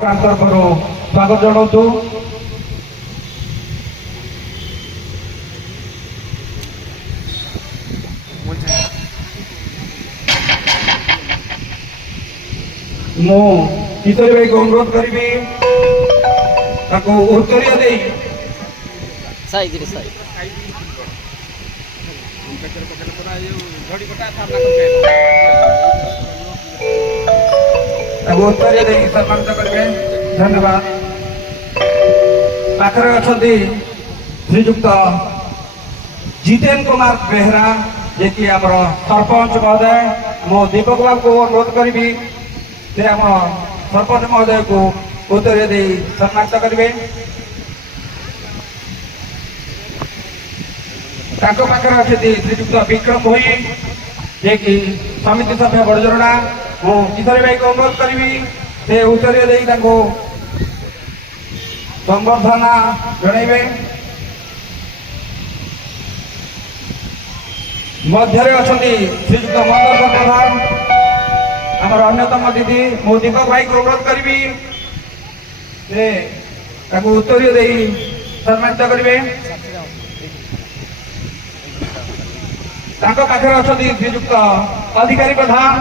ତରଫରୁ ସ୍ୱାଗତ ଜଣାଉଛୁ। ମୁଁ କିଶୋରୀ ଭାଇକୁ ଅନୁରୋଧ କରିବି ତାକୁ ଉତ୍ତରୀୟ ଦେଇ ତାକୁ ଉତ୍ତରୀୟ ଦେଇ ସମ୍ମାନିତ କରିବେ। ଧନ୍ୟବାଦ। ପାଖରେ ଅଛନ୍ତି ଶ୍ରୀଯୁକ୍ତ ଜିତେନ କୁମାର ବେହେରା, ଯିଏକି ଆମର ସରପଞ୍ଚ ମହୋଦୟ। ମୁଁ ଦୀପକ ବାବୁଙ୍କୁ ଅନୁରୋଧ କରିବି ସେ ଆମ ସରପଞ୍ଚ ମହୋଦୟକୁ ଉତ୍ତରୀୟ ଦେଇ ସମ୍ମାନିତ କରିବେ। ତାଙ୍କ ପାଖରେ ଅଛନ୍ତି ଶ୍ରୀଯୁକ୍ତ ବିକ୍ରମ ଭୋଇ, ଯିଏକି ସମିତି ସଭ୍ୟ ବଡ଼ଜୋରଡ଼ା। ମୁଁ କିଶୋରୀ ଭାଇକୁ ଅନୁରୋଧ କରିବି ସେ ଉତ୍ତରୀୟ ଦେଇ ତାଙ୍କୁ ସମ୍ବର୍ଦ୍ଧନା ଜଣାଇବେ। ମଧ୍ୟରେ ଅଛନ୍ତି ଶ୍ରୀଯୁକ୍ତ ମଙ୍ଗଳ ପ୍ରଧାନ, ଆମର ଅନ୍ୟତମ ଦିଦି। ମୁଁ ଦୀପକ ଭାଇକୁ ଅନୁରୋଧ କରିବି ସେ ତାଙ୍କୁ ଉତ୍ତରୀୟ ଦେଇ ସମ୍ମାନିତ କରିବେ। ତାଙ୍କ ପାଖରେ ଅଛନ୍ତି ଶ୍ରୀଯୁକ୍ତ ଅଧିକାରୀ ପ୍ରଧାନ,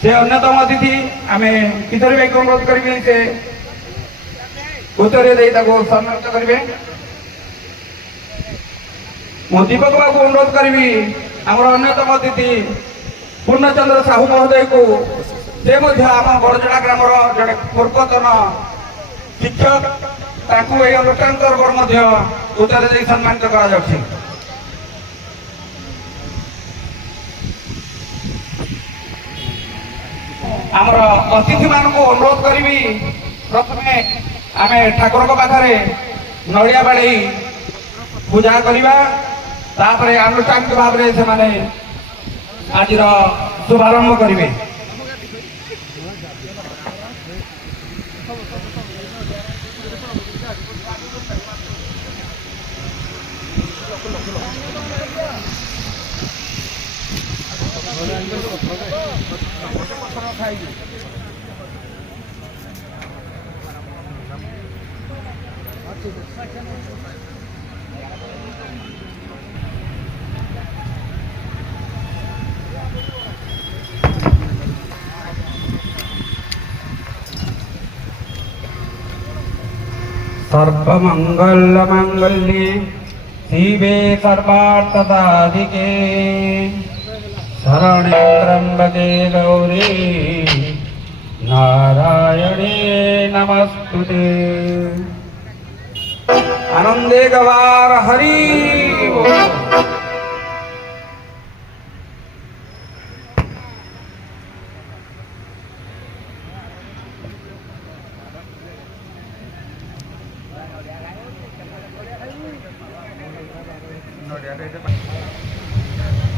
ସେ ଅନ୍ୟତମ ଅତିଥି। ଆମେ କିଶୋରୀ ଭାଇକୁ ଅନୁରୋଧ କରିବି ସେ ଉତ୍ତରୀୟ ଦେଇ ତାକୁ ସମ୍ମାନିତ କରିବେ। ମୁଁ ଦୀପକ ବାବୁଙ୍କୁ ଅନୁରୋଧ କରିବି ଆମର ଅନ୍ୟତମ ଅତିଥି ପୂର୍ଣ୍ଣଚନ୍ଦ୍ର ସାହୁ ମହୋଦୟକୁ, ସେ ମଧ୍ୟ ଆମ ବଡ଼ଜୋଡ଼ା ଗ୍ରାମର ଜଣେ ପୂର୍ବତନ ଶିକ୍ଷକ, ତାଙ୍କୁ ଏହି ଅନୁଷ୍ଠାନ ତରଫରୁ ମଧ୍ୟ ଉତ୍ତରୀୟ ଦେଇ ସମ୍ମାନିତ କରାଯାଉଛି। ଆମର ଅତିଥିମାନଙ୍କୁ ଅନୁରୋଧ କରିବି ପ୍ରଥମେ ଆମେ ଠାକୁରଙ୍କ ପାଖରେ ନଡ଼ିଆ ବାଡ଼େଇ ପୂଜା କରିବା, ତାପରେ ଆନୁଷ୍ଠାନିକ ଭାବରେ ସେମାନେ ଆଜିର ଶୁଭାରମ୍ଭ କରିବେ। सर्वमंगल मांगल्ये शिवे सर्वार्थसाधिके शरणे त्र्यंबके गौरी नारायणे नमस्तुते। आनंदे गवार हरि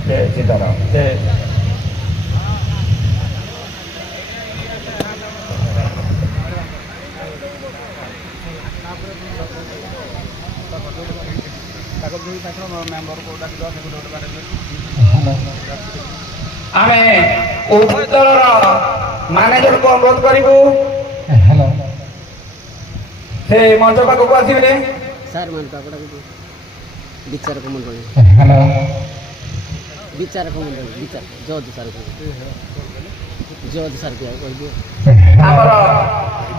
जय सीताराम। जय आमे उभय दलर मैनेजर को अनुरोध करूँ से मंच पाखक आसवे। विचारक मंडल जज सर आमर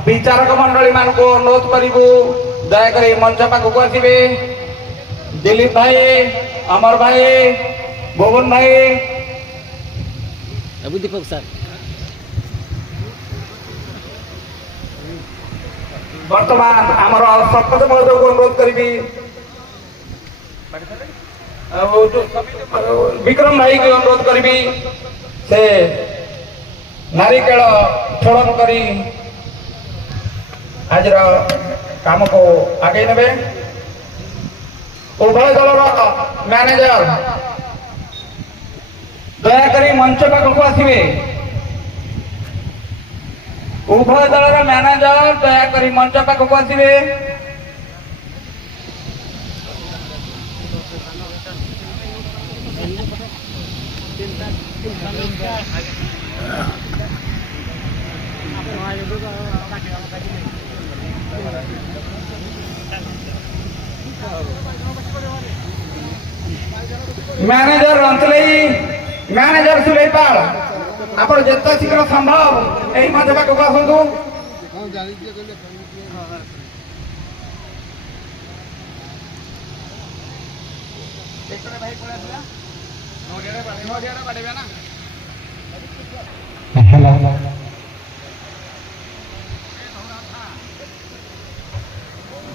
विचारक मंडली मान को अनुरोध करूँ दयाकोरी मंच पाखक आसवे। दिलीप भाई, अमर भाई, भुवन भाई, दीपक सर। वर्तमान आमर सरपंच महोदय को अनुरोध करी विक्रम भाई को अनुरोध करी से नारिकेल छोड़न करी आज काम को आगे ने। उभय दलर मैनेजर दयाकोरी मंच पाखक आसवे। उभय दलर मैनेजर दयाकोरी मंच पाखक आसवे। ମ୍ୟାନେଜର ରନ୍ତଲେଇ ମ୍ୟାନେଜର ସୁଲେଇପାଳ ଆପଣ ଯେତେ ଶୀଘ୍ର ସମ୍ଭବ ଏହି ମଞ୍ଚ ପାଖକୁ ଆସନ୍ତୁ।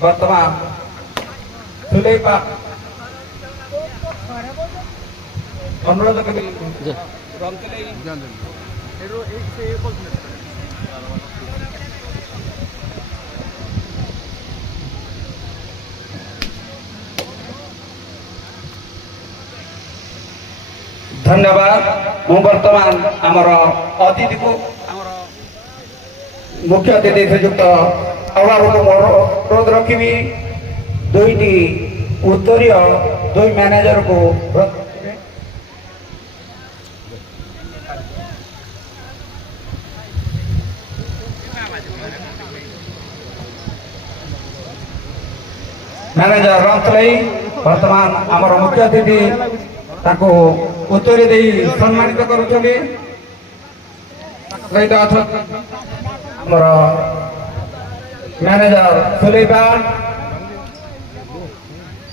ବର୍ତ୍ତମାନ ସୁଲେଇପାଳ ଅନୁରୋଧ କରି ଧନ୍ୟବାଦ। ମୁଁ ବର୍ତ୍ତମାନ ଆମର ଅତିଥିକୁ ଆମର ମୁଖ୍ୟ ଅତିଥି ଶ୍ରୀଯୁକ୍ତ ଅଭାବକୁ ଅନୁରୋଧ ରଖିବି ଦୁଇଟି ଉତ୍ତରୀୟ ଦୁଇ ମ୍ୟାନେଜରକୁ ମ୍ୟାନେଜର ରନ୍ତଲେଇ ବର୍ତ୍ତମାନ ଆମର ମୁଖ୍ୟ ଅତିଥି ତାକୁ ଉତ୍ତରୀ ଦେଇ ସମ୍ମାନିତ କରୁଛନ୍ତି। ସହିତ ଅଛନ୍ତି ଆମର ମ୍ୟାନେଜର ସୁଲେଇପାଳ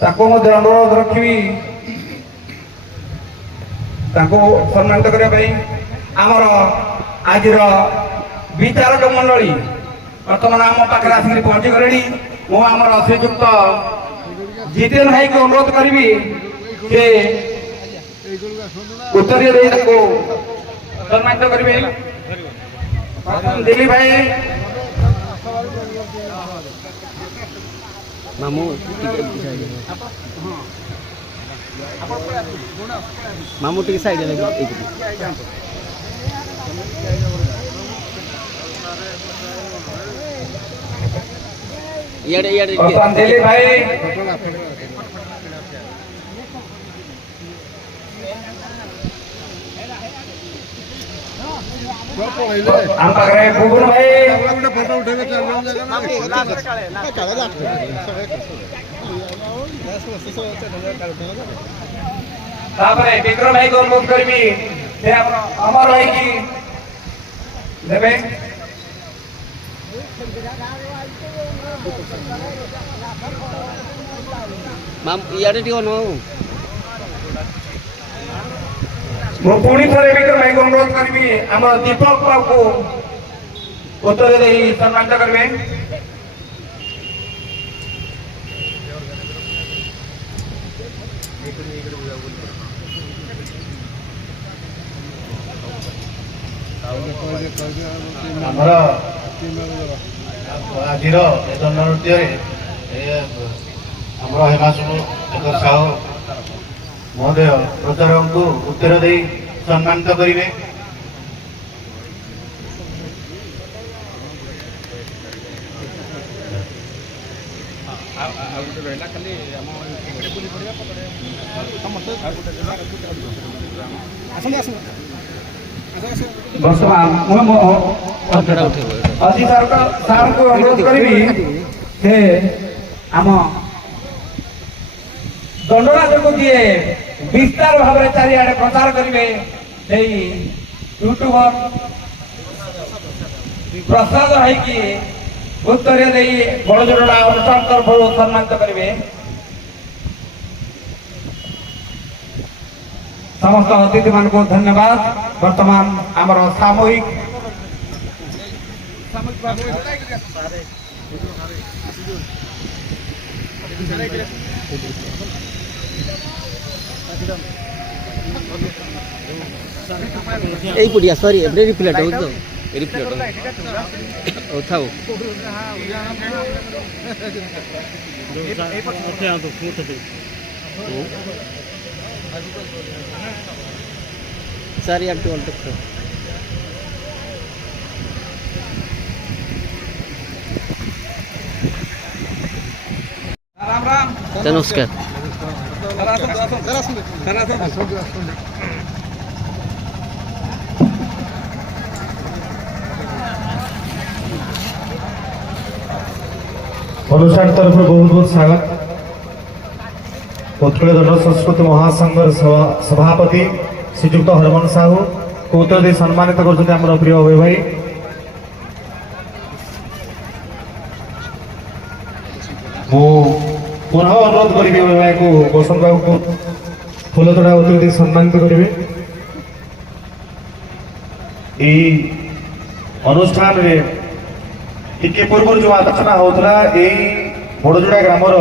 ତାକୁ ମଧ୍ୟ ଅନୁରୋଧ ରଖିବି ତାଙ୍କୁ ସମ୍ମାନିତ କରିବା ପାଇଁ। ଆମର ଆଜିର ବିଚାରକ ମଣ୍ଡଳୀ ବର୍ତ୍ତମାନ ଆମ ପାଖରେ ଆସିକି ପହଞ୍ଚିଗଲେଣି। ମୁଁ ଆମର ଶ୍ରୀଯୁକ୍ତ ଜିତେନ ଭାଇକୁ ଅନୁରୋଧ କରିବି ସେ ଉତ୍ତରୀୟ ଦେଇ ତାକୁ ସମ୍ମାନିତ କରିବେ। ଦିଲ୍ଲୀ ଭାଇ ମାମୁ ମାମୁ ଟିକେ ସାଇଡ୍ ଇଆଡ଼େ ଇଆଡ଼େ ଦିଲ୍ଲୀ ଭାଇ ଆମ ପାଖରେ ବୁବୁନ ଭାଇ ତାପରେ ବିକ୍ରମ ଭାଇକୁ ଅନୁରୋଧ କରିବି ସେ ଆମର ଅମର ଭାଇକି ଦେବେ। ଇଆଡ଼େ ଟିକେ ଅନାଉ ମୁଁ ପୁଣି ଥରେ ବିକ୍ରମ ଭାଇକୁ ଅନୁରୋଧ କରିବି ଆମର ଦୀପକ ବାବୁକୁ ଉତ୍ତର ଦେଇ ସମ୍ମାନିତ କରିବେ। ଆମର ଆଜିର ଏ ଦଣ୍ଡ ନୃତ୍ୟରେ ଆମର ହେମାଶୁଭ ଶେଖର ସାହୁ ମହୋଦୟ ପ୍ରଚାରକଙ୍କୁ ଉତ୍ତର ଦେଇ ସମ୍ମାନିତ କରିବେ। ବର୍ତ୍ତମାନ ମୁଁ ଅତି ସାର୍ଙ୍କୁ ଅନୁରୋଧ କରିବି ସେ ଆମ ଦଣ୍ଡରାଜକୁ ଯିଏ ବିସ୍ତାର ଭାବରେ ଚାରିଆଡେ ପ୍ରଚାର କରିବେ ସେଇ ୟୁଟ୍ୟୁବର ପ୍ରସାଦ ଭାଇକି ଉତ୍ତର ଦେଇ ବଡ଼ଜୋଡ଼ା ଅନୁଷ୍ଠାନ ତରଫରୁ ସମ୍ମାନିତ କରିବେ। ସମସ୍ତ ଅତିଥି ମାନଙ୍କୁ ଧନ୍ୟବାଦ। ବର୍ତ୍ତମାନ ଆମର ସାମୂହିକ এই পড়িয়া সরি এবারে রিপ্লেট হতো তো রিপ্লেট ও থাও सारी आप टोल तक राम राम नमस्कार अनुष्ठान तरफ बहुत बहुत स्वागत। उत्कल जन संस्कृति महासंघर सभापति श्रीजुक्त हरमन साहू को उत्तर दे सम्मानित कर प्रिय अभय भाई। मु पुनः अनुरोध करी अभय भाई को बसंत बाबू को फूल तोड़ा उत्तर दे सम्मानित करेंगे। अनुष्ठान रे टिके पूर्व जो आलोचना होता यही बड़जोड़ा ग्रामर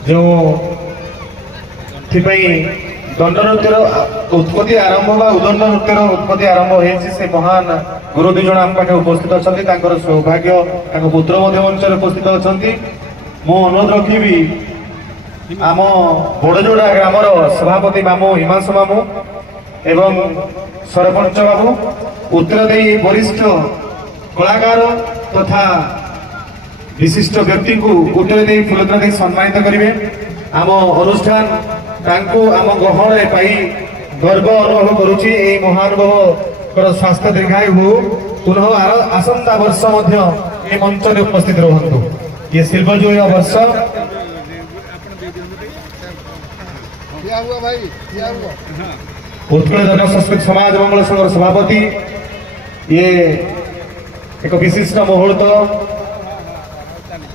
जो दंड नृत्यर उत्पत्ति आरंभ बा उदंड नृत्यर उत्पत्ति आरंभ होती से महान गुरु दुई जन आम पाखे उपस्थित अच्छा सौभाग्य पुत्र मंच उपस्थित अच्छा मु अनुरोध रखी आम बड़जोड़ा ग्रामर सभापति मामू हिमांशु मामू एवं सरपंच बाबू उत्तरदेयी वरिष्ठ कलाकार तथा विशिष्ट व्यक्ति को उत्तरदेयी फूलतोड़ा दे सम्मानित करेंगे। आम अनुष्ठान तांको आम गहन पाई गर्व अनुभव करुच्ची ए महानुभाव स्वास्थ्य दीर्घायु हो पुनः आसंता वर्ष ए मंच में उपस्थित रहतु। ये सिल्वर जुबली वर्ष उत्कल जन संस्कृत समाज मंगल संघ सभापति ये एक विशिष्ट मुहूर्त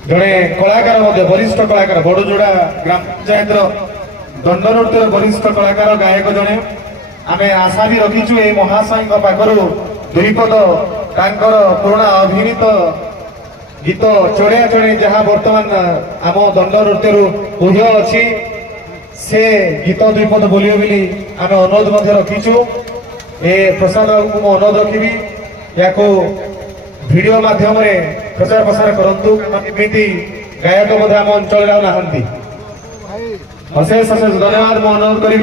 जड़े कलाकार वरिष्ठ कलाकार बड़जोड़ा ग्राम पंचायत दंड नृत्य वरिष्ठ कलाकार गायक जड़े आम आशा भी रखीचु ये महाशय पाखर दुईपद तांकर पुराणा अभिनीत गीत चढ़िया चढ़े जहाँ बर्तमान आम दंड नृत्य ऊह्य अच्छी से गीत दुईपद बोलियो बोली आम अनुरोध रखीचु। ए प्रसाद बाबू को अनुरोध रखी या वीडियो माध्यम प्रचार प्रसार करूँ एमती गायक आम अंचल नहांती। अशेष अशेष धन्यवाद। मु अनुरोध करी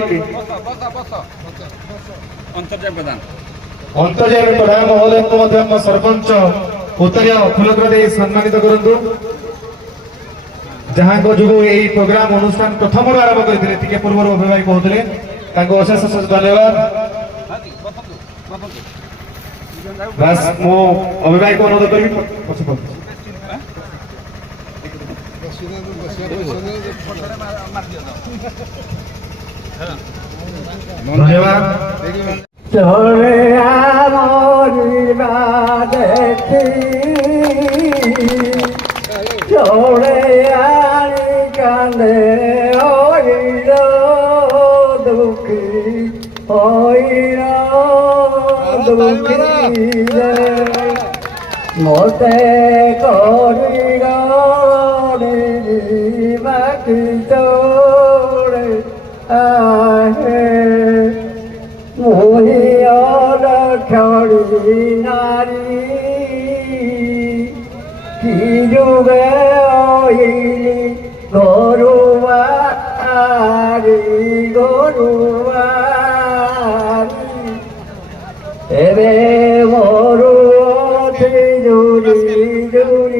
अंतर्जाय प्रधान महोदय को सरपंच उत्तरीय फूलतोड़ा दे सम्मानित करूँ जहाँ को जो यही प्रोग्राम अनुष्ठान प्रथम आरंभ करते पूर्व अभय भाई कहते अशेष अशेष धन्यवाद। बस मु अभय भाई को अनुरोध करी धन्यवाद। मोते बाकी तोड़े आहे मुहियार खड़ी नारी की जुगे गोरुवारी एबे मोरू जुड़ी जुड़ी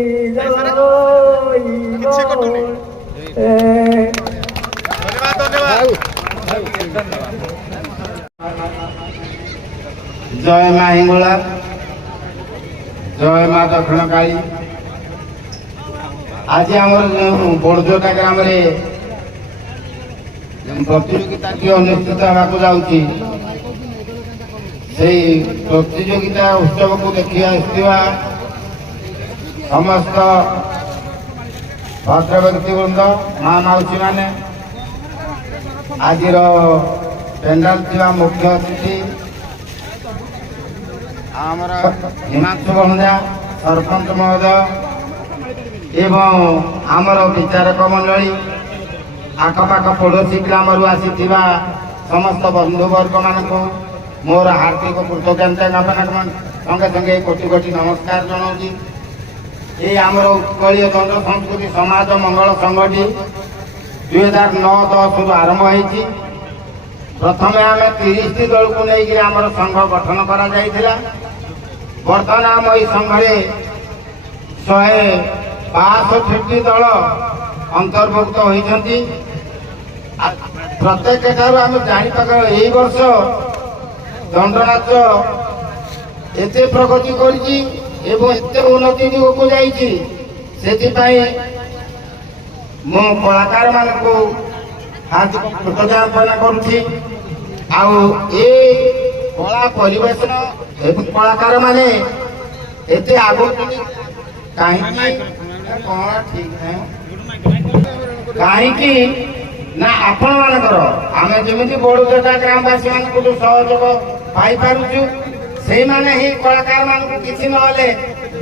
जय माँ हिंगोला जय माँ दक्षिण काली। आज आम बड़जोटा ग्राम प्रतियोगिता अनुष्ठित होगा जाऊँगी से प्रतियोगिता उत्सव को देखी आसवा समस्त भद्र व्यक्तिवृंद माँ मौसी मैंने आज पेंडाल थी मुख्य अतिथि आमर हिमांशु भणजा सरपंच महोदय एवं आमर विचारक मंडली आखपाख पड़ोशी ग्राम आसी समस्त बंधुवर्ग मान मोर हार्दिक कृतज्ञता ज्ञापन संगे संगे कोटि कोटि नमस्कार जनाऊँगी। ये आमर उत्कलीय जन संस्कृति समाज मंगल संघटी 2009-10 आरंभ होती। प्रथम आम 30 दल को लेकर आमर संघ गठन करा जाइथिला। बर्तमान आम ये संघरे 162 दल अंतर्भुक्त होती। प्रत्येक ठार आम जापाक यही वर्ष दंडनाच एते प्रगति करी उन्नति दिग को ମୁଁ କଳାକାରମାନଙ୍କୁ ହାର୍ଦ୍ଦିକ କୃତଜ୍ଞତା କରୁଛି। ଆଉ ଏ କଳା ପରିବେଷଣ ଏବଂ କଳାକାରମାନେ ଏତେ ଆଗକୁ କାହିଁକି କଣ ଠିକ ନାହିଁ କାହିଁକି ନା ଆପଣମାନଙ୍କର ଆମେ ଯେମିତି ବଡ଼ଜଟା ଗ୍ରାମବାସୀ ମାନଙ୍କୁ ଯୋଉ ସହଯୋଗ ପାଇପାରୁଛୁ ସେଇମାନେ ହିଁ କଳାକାରମାନଙ୍କୁ କିଛି ନହେଲେ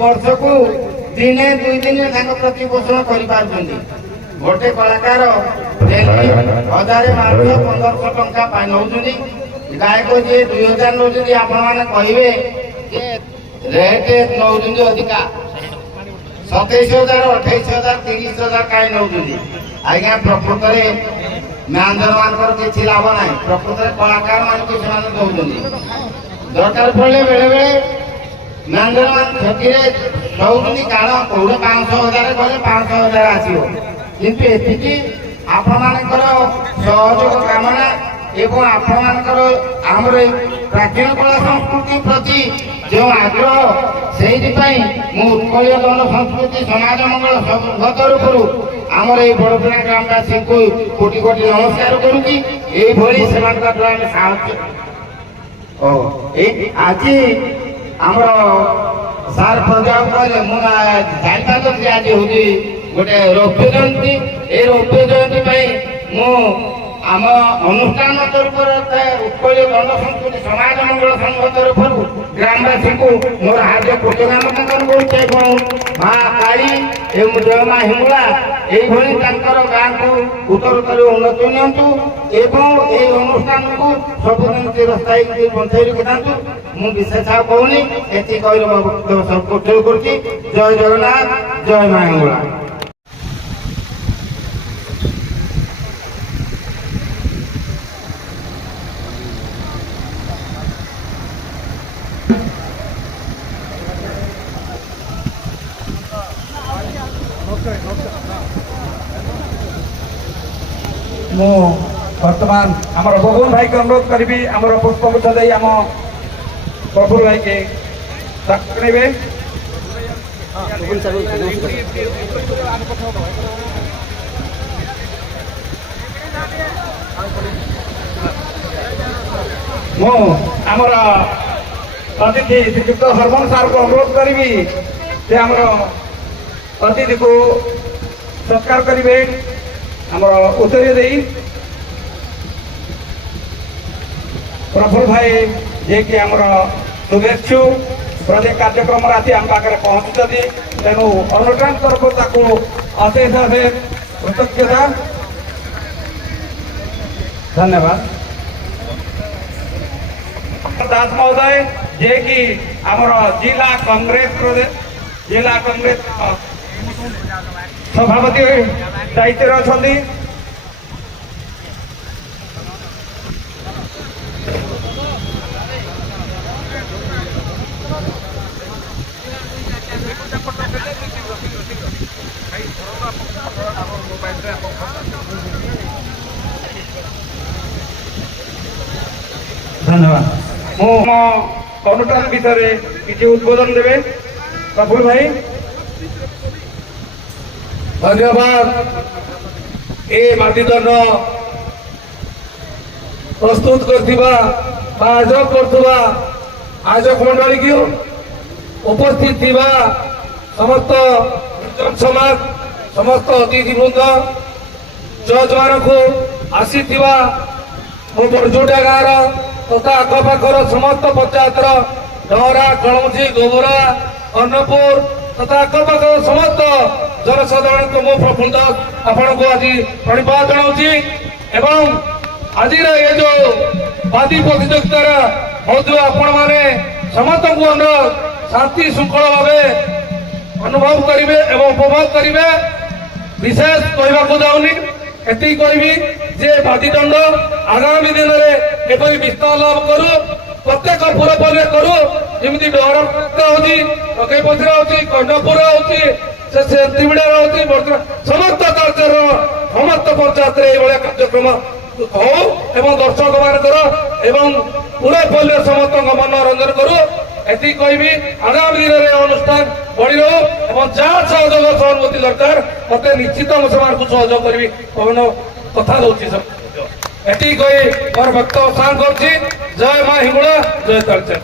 ବର୍ଷକୁ ଦିନେ 2 ଦିନ ତାଙ୍କ ପ୍ରତିପୋଷଣ କରିପାରୁଛନ୍ତି। ଗୋଟେ କଳାକାର 1000 1200 ଟଙ୍କା ପାଇ ନେଉଛନ୍ତି। ଗାୟକ ଯିଏ 2000 ନେଉଛନ୍ତି ଆପଣମାନେ କହିବେ ଯେ ରେଟ୍ ନେଉଛନ୍ତି ଅଧିକା 27000 28000 30000 କାହିଁ ନେଉଛନ୍ତି। ଆଜ୍ଞା ପ୍ରକୃତରେ ମ୍ୟାନେଜର ମାନଙ୍କର କିଛି ଲାଭ ନାହିଁ। ପ୍ରକୃତରେ କଳାକାର ମାନଙ୍କୁ ସେମାନେ ଦଉଛନ୍ତି। ଦରକାର ପଡ଼ିଲେ ବେଳେ ବେଳେ ମ୍ୟାନେଜର ମାନେ ଠକିରେ ଦଉଛନ୍ତି କାରଣ କୋଉଠି 500,000 ଗଲେ 500,000 ଆସିବ। କିନ୍ତୁ ଏତିକି ଆପଣମାନଙ୍କର ସହଯୋଗ କାମନା ଏବଂ ଆପଣମାନଙ୍କର ଆମର ଏଇ ପ୍ରାଚୀନ କଳା ସଂସ୍କୃତି ପ୍ରତି ଯେଉଁ ଆଗ୍ରହ ସେଇଥିପାଇଁ ମୁଁ ଉତ୍କଳୀୟ ଜନ ସଂସ୍କୃତି ସମାଜ ମଙ୍ଗଳ ସଂଘ ତରଫରୁ ଆମର ଏଇ ବଡ଼ପଡ଼ା ଗ୍ରାମବାସୀଙ୍କୁ କୋଟି କୋଟି ନମସ୍କାର କରୁଛି। ଏଇଭଳି ସେମାନଙ୍କ ଦ୍ୱାରା ଆମେ ସାହାଯ୍ୟ ଆଜି ଆମର ସାର୍ ପ୍ରୋଗ୍ରାମ କହିଲେ ମୁଁ ଜାଣିପାରୁଛି ଆଜି ହଉଛି ଗୋଟେ ରୌପ୍ୟ ଜୟନ୍ତୀ। এই ରୌପ୍ୟ ଜୟନ୍ତୀ ପାଇଁ ମୁଁ ଆମ ଅନୁଷ୍ଠାନ ତରଫରୁ ଉତ୍କଳୀୟ ଜନସଂସ୍କୃତି ସମାଜ ମଙ୍ଗଳ ସଂଘ ତରଫରୁ ଗ୍ରାମବାସୀଙ୍କୁ ମୋର ହାର୍ଦ୍ଦିକ କୃତଜ୍ଞତା କରୁଛି। ଏବଂ ମା କାଳୀ ଏବଂ ଦେବମା ହିଙ୍ଗୁଳା এইଭଳି ତାଙ୍କର ଗାଁକୁ ଉତ୍ତରୋତ୍ତର ଉନ୍ନତି ନିଅନ୍ତୁ ଏବଂ এই অনুষ্ঠাନକୁ ସବୁଦିନ ଚିରସ୍ଥାୟୀ ବଞ୍ଚାଇ ରଖିଥାନ୍ତୁ। ମୁଁ ବିଶେଷ ଆଉ କହୁନି, ଏତିକି କହି ମୋ ବକ୍ତବ୍ୟ ସଂକୋଚନ କରୁଛି। ଜୟ ଜଗନ୍ନାଥ, ଜୟ ମା ହିଙ୍ଗୁଳା। ମୁଁ ବର୍ତ୍ତମାନ ଆମର ବବୁଲ ଭାଇକି ଅନୁରୋଧ କରିବି ଆମର ପୁଷ୍ପଗୁଚ୍ଛ ଦେଇ ଆମ ବବୁଲ ଭାଇକି ନେବେ। ମୁଁ ଆମର ଅତିଥି ଶ୍ରୀଯୁକ୍ତ ହରମୋହନ ସାର୍ଙ୍କୁ ଅନୁରୋଧ କରିବି ଯେ ଆମର ଅତିଥିକୁ ସତ୍କାର କରିବେ ଆମର ଉତ୍ତରୀୟ ଦେଇ। ପ୍ରଫୁଲ୍ଲ ଭାଇ ଯିଏକି ଆମର ଶୁଭେଚ୍ଛୁ ପ୍ରତ୍ୟେକ କାର୍ଯ୍ୟକ୍ରମରେ ଆସି ଆମ ପାଖରେ ପହଞ୍ଚୁଛନ୍ତି, ତେଣୁ ଅନୁଷ୍ଠାନ ତରଫରୁ ତାକୁ ଅଶେଷ ଅଶେଷ କୃତଜ୍ଞତା ଧନ୍ୟବାଦ। ଦାସ ମହୋଦୟ ଯିଏକି ଆମର ଜିଲ୍ଲା କଂଗ୍ରେସ ସଭାପତି ଦାୟିତ୍ୱରେ ଅଛନ୍ତି। ଧନ୍ୟବାଦ। ମୁଁ ମୋ ଅନୁଷ୍ଠାନ ବିଷୟରେ କିଛି ଉଦ୍ବୋଧନ ଦେବେ ପ୍ରଫୁଲ୍ଲ ଭାଇ। धन्यवाद। ए माटीदंड प्रस्तुत करथिबा आयोजक करथुबा आयोजक मंडली की उपस्थित थिबा समस्त समाज समस्त अतिथि वृंद जज मान को आसी थिबा मो बरजोटा गाँव तथा आखपाखर समस्त पंचायत डहरा कलमझी गोबरा अन्नपुर तथा आखपाख समस्त जनसाधारण को मो प्रफुल्ल दास आपण को आज प्रणिपात जनाऊँगी। एवं आज ये जो वादी प्रतियोगितार मौजूद आपण मैंने समस्त को शांति श्रृंखला भाव अनुभव करेंगे एवं उपभोग करेंगे। विशेष कहवाक जाऊनी एति कहि जे वादीदंड आगामी दिन में एपरी विस्तार लाभ करू प्रत्येक पुरपल्ले करू जमी डहरा होती ककेपथरा होती कंडपुर होती सेंतीबिड़ा होती समस्त कार्य समस्त पंचायत कार्यक्रम हो एवं दर्शक मानकर एवं पुरपल्ले समस्त मनोरंजन करू एति कहि आगामी दिन में अनुष्ठान बढ़ी रहू एवं जहाँ सहयोग सहानुभूति ଦରକାର ମତେ ନିଶ୍ଚିତ ମୁଁ ସେମାନଙ୍କୁ ସହଯୋଗ କରିବି କଣ କଥା ଦଉଛି ଏତିକି କହି ମୋର ବକ୍ତବ୍ୟ ସାଙ୍ଗ କରୁଛି। ଜୟ ମା ହିଙ୍ଗୁଳା, ଜୟ ତାଳଚେର।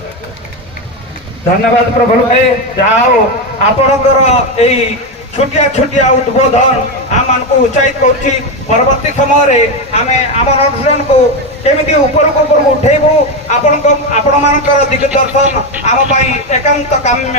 ଧନ୍ୟବାଦ ପ୍ରଫୁଲ୍ଲ ଭାଇ, ଯାହା ହଉ ଆପଣଙ୍କର ଏଇ ଛୋଟିଆ ଛୋଟିଆ ଉଦ୍ବୋଧନ ଆମମାନଙ୍କୁ ଉତ୍ସାହିତ କରୁଛି। ପରବର୍ତ୍ତୀ ସମୟରେ ଆମେ ଆମର ଅନୁଷ୍ଠାନକୁ କେମିତି ଉପରକୁ ଉପରକୁ ଉଠେଇବୁ ଆପଣମାନଙ୍କର ଦିଗଦର୍ଶନ ଆମ ପାଇଁ ଏକାନ୍ତ କାମ୍ୟ।